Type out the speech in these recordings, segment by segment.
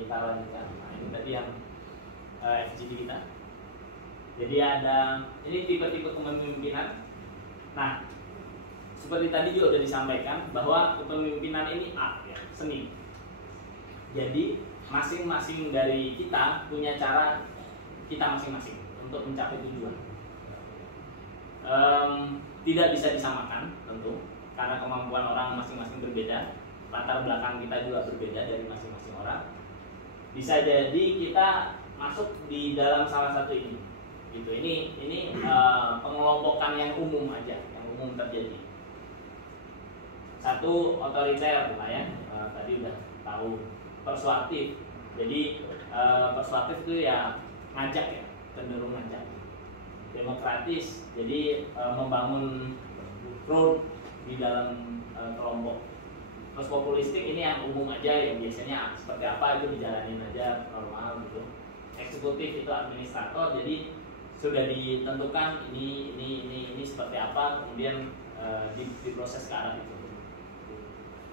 kita lanjutkan. Nah, ini tadi yang FGD kita. Jadi ada ini tipe-tipe kepemimpinan. Nah, seperti tadi juga sudah disampaikan bahwa kepemimpinan ini art ya, seni. Jadi masing-masing dari kita punya cara kita masing-masing untuk mencapai tujuan. Tidak bisa disamakan tentu karena kemampuan orang masing-masing berbeda, latar belakang kita juga berbeda dari masing-masing orang. Bisa jadi kita masuk di dalam salah satu ini, gitu. Ini pengelompokan yang umum aja, yang umum terjadi. Satu otoriter lah ya, tadi udah tahu. Persuasif, jadi persuasif itu ya ngajak ya, cenderung ngajak. Demokratis, jadi membangun crowd di dalam kelompok. Terus populistik ini yang umum aja, yang biasanya seperti apa itu dijalanin aja normal gitu. Eksekutif itu administrator, jadi sudah ditentukan ini seperti apa, kemudian diproses ke arah itu.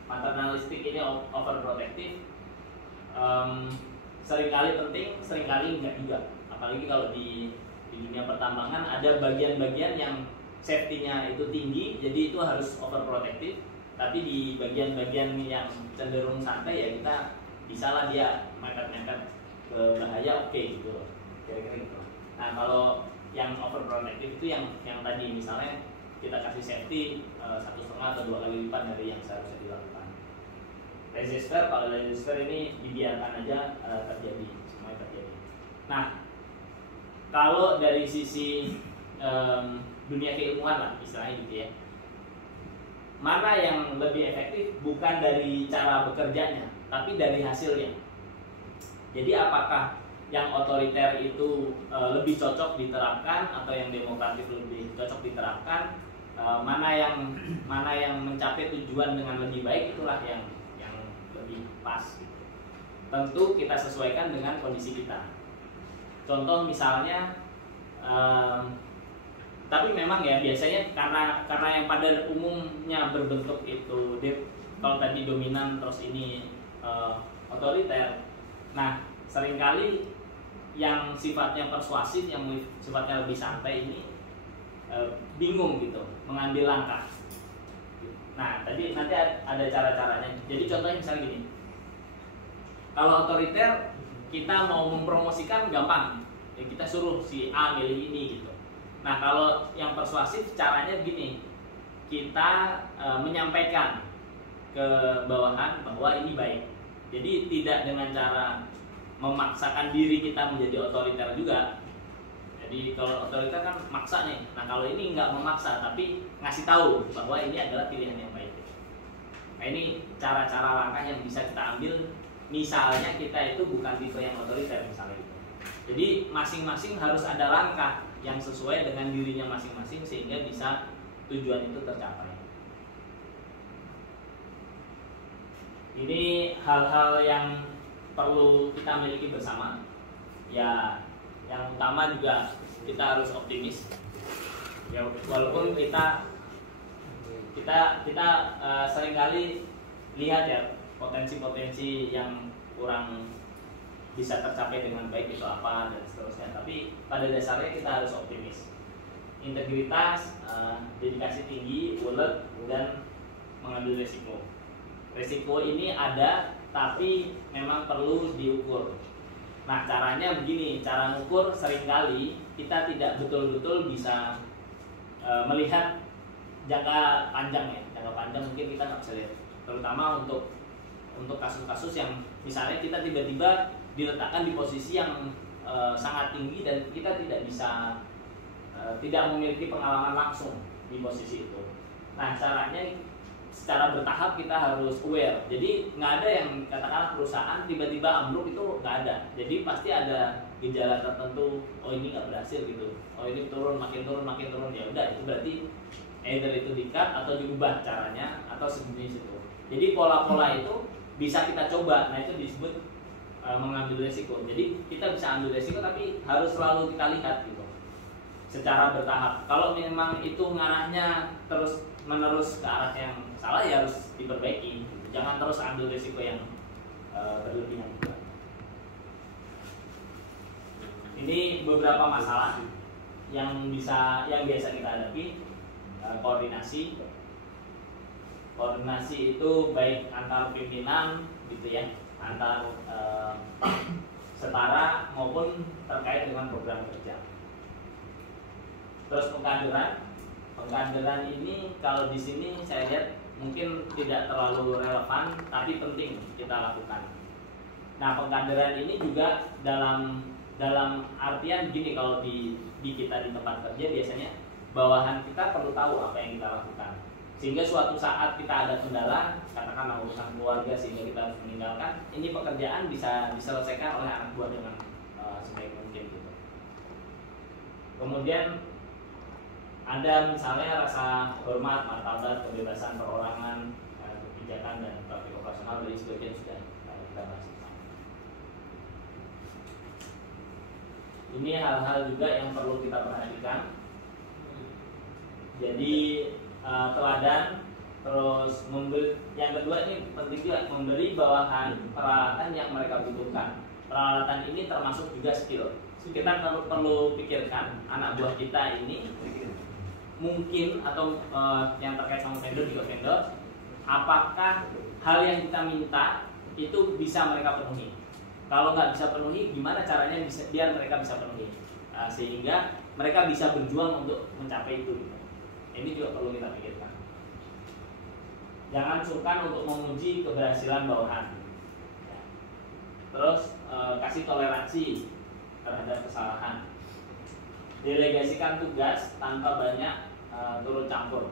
Paternalistik ini overprotective, seringkali penting, seringkali enggak juga. Apalagi kalau di dunia pertambangan ada bagian-bagian yang safety-nya itu tinggi, jadi itu harus overprotective. Tapi di bagian-bagian yang cenderung santai ya kita bisalah dia mepet-mepet ke bahaya, oke gitu, kira-kira gitu. Nah kalau yang overprotective itu yang tadi misalnya kita kasih safety 1,5 atau 2 kali lipat dari yang seharusnya dilakukan. Resistor, kalau resistor ini dibiarkan aja terjadi, semuanya terjadi. Nah kalau dari sisi dunia keilmuan lah istilahnya gitu ya, mana yang lebih efektif bukan dari cara bekerjanya, tapi dari hasilnya. Jadi apakah yang otoriter itu lebih cocok diterapkan atau yang demokratis lebih cocok diterapkan? Mana yang mencapai tujuan dengan lebih baik, itulah yang lebih pas. Gitu. Tentu kita sesuaikan dengan kondisi kita. Contoh misalnya. Tapi memang ya biasanya karena yang pada umumnya berbentuk itu kalau tadi dominan terus ini otoriter. Nah seringkali yang sifatnya persuasif, yang sifatnya lebih santai ini bingung gitu mengambil langkah. Nah tadi nanti ada cara-caranya. Jadi contohnya misalnya gini, kalau otoriter kita mau mempromosikan gampang, ya kita suruh si A milih ini gitu. Nah kalau yang persuasif caranya begini, kita menyampaikan ke bawahan bahwa ini baik. Jadi tidak dengan cara memaksakan diri kita menjadi otoriter juga. Jadi kalau otoriter kan maksa nih. Nah kalau ini nggak memaksa tapi ngasih tahu bahwa ini adalah pilihan yang baik. Nah ini cara-cara langkah yang bisa kita ambil. Misalnya kita itu bukan tipe yang otoriter misalnya gitu. Jadi masing-masing harus ada langkah yang sesuai dengan dirinya masing-masing sehingga bisa tujuan itu tercapai. Ini hal-hal yang perlu kita miliki bersama. Ya, yang utama juga kita harus optimis. Ya, walaupun kita seringkali lihat ya potensi-potensi yang kurang bisa tercapai dengan baik itu apa dan seterusnya. Tapi pada dasarnya kita harus optimis. Integritas, dedikasi tinggi, ulet, dan mengambil resiko. Resiko ini ada, tapi memang perlu diukur. Nah caranya begini, cara mengukur seringkali kita tidak betul-betul bisa melihat jangka panjang ya. Jangka panjang mungkin kita nggak bisa lihat. Terutama untuk kasus-kasus yang misalnya kita tiba-tiba diletakkan di posisi yang sangat tinggi dan kita tidak bisa tidak memiliki pengalaman langsung di posisi itu. Nah caranya secara bertahap kita harus aware. Jadi nggak ada yang katakanlah perusahaan tiba-tiba ambruk, itu nggak ada. Jadi pasti ada gejala tertentu. Oh ini nggak berhasil gitu. Oh ini turun makin turun. Ya udah itu berarti either itu di-cut atau diubah caranya atau sejenis itu. Jadi pola-pola itu bisa kita coba. Nah itu disebut mengambil resiko. Jadi kita bisa ambil resiko tapi harus selalu kita lihat gitu secara bertahap. Kalau memang itu ngarahnya terus menerus ke arah yang salah ya harus diperbaiki. Jangan terus ambil resiko yang berlebihan juga. Ini beberapa masalah yang biasa kita hadapi. Koordinasi itu baik antar pimpinan gitu ya, antar setara maupun terkait dengan program kerja. Terus pengkaderan ini kalau di sini saya lihat mungkin tidak terlalu relevan, tapi penting kita lakukan. Nah, pengkaderan ini juga dalam artian gini, kalau di kita di tempat kerja biasanya bawahan kita perlu tahu apa yang kita lakukan, sehingga suatu saat kita ada kendala, katakanlah urusan keluarga sehingga kita harus meninggalkan, ini pekerjaan bisa diselesaikan oleh anak buah dengan sebaik mungkin gitu. Kemudian ada misalnya rasa hormat, martabat, kebebasan perorangan, kebijakan dan praktik operasional dari sebagian sudah kita bahas. Ini hal-hal juga yang perlu kita perhatikan. Jadi teladan, terus yang kedua ini penting juga, memberi bawahan peralatan yang mereka butuhkan. Peralatan ini termasuk juga skill. Kita perlu pikirkan anak buah kita ini mungkin atau yang terkait sama vendor juga vendor, apakah hal yang kita minta itu bisa mereka penuhi. Kalau nggak bisa penuhi, gimana caranya biar mereka bisa penuhi, sehingga mereka bisa berjuang untuk mencapai itu. Ini juga perlu kita pikirkan. Jangan sungkan untuk memuji keberhasilan bawahan. Terus kasih toleransi terhadap kesalahan. Delegasikan tugas tanpa banyak turut campur.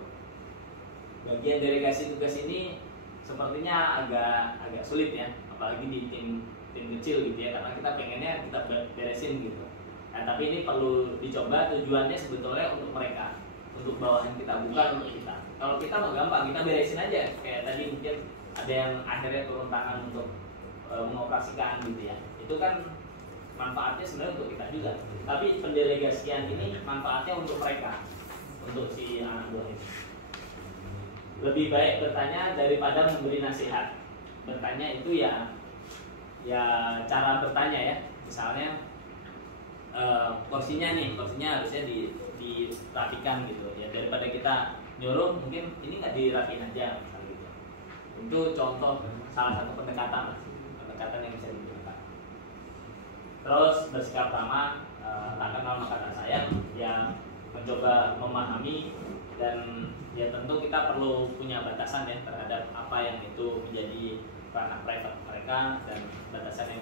Bagian delegasi tugas ini sepertinya agak sulit ya, apalagi di tim kecil gitu ya, karena kita pengennya kita beresin gitu. Nah, tapi ini perlu dicoba, tujuannya sebetulnya untuk mereka, untuk bawahan kita, bukan untuk kita. Kalau kita mau gampang, kita beresin aja. Kayak tadi mungkin ada yang akhirnya turun tangan untuk mengoperasikan gitu ya. Itu kan manfaatnya sebenarnya untuk kita juga. Tapi pendelegasian ini manfaatnya untuk mereka, untuk si anak buah ini. Lebih baik bertanya daripada memberi nasihat. Bertanya itu ya cara bertanya ya. Misalnya porsinya harusnya dirapikan gitu ya, daripada kita nyuruh mungkin ini nggak dirapiin aja misalnya gitu. Itu contoh salah satu pendekatan yang bisa digunakan. Terus bersikap ramah, tak kenal maka tak sayang, yang mencoba memahami, dan ya tentu kita perlu punya batasan ya terhadap apa yang itu menjadi ranah private mereka dan batasan